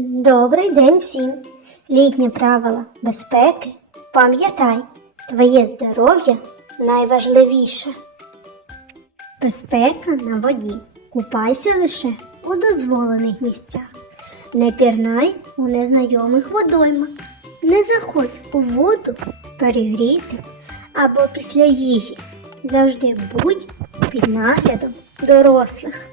Добрий день всім. Літні правила безпеки. Пам'ятай, твоє здоров'я найважливіше. Безпека на воді. Купайся лише у дозволених місцях. Не пірнай у незнайомих водоймах. Не заходь у воду перегріти або після їжі. Завжди будь під наглядом дорослих.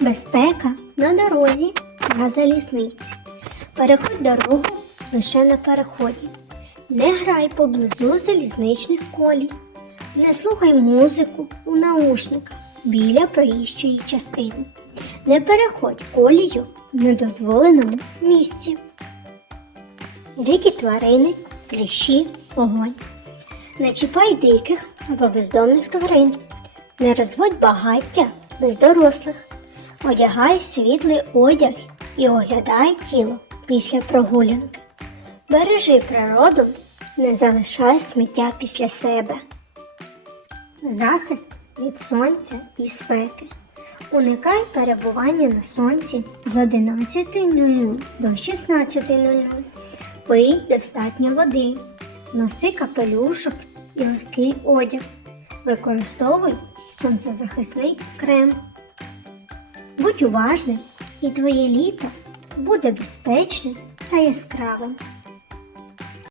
Безпека на дорозі на залізниці. Переходь дорогу лише на переході. Не грай поблизу залізничних колій. Не слухай музику у наушниках біля проїжджої частини. Не переходь колію в недозволеному місці. Дикі тварини, кліщі, огонь. Не чіпай диких або бездомних тварин. Не розводь багаття без дорослих. Одягай світлий одяг і оглядай тіло після прогулянки. Бережи природу, не залишай сміття після себе. Захист від сонця і спеки. Уникай перебування на сонці з 11.00 до 16.00. Пий достатньо води. Носи капелюшок і легкий одяг. Використовуй сонцезахисний крем. Будь уважним, і твоє літо буде безпечним та яскравим.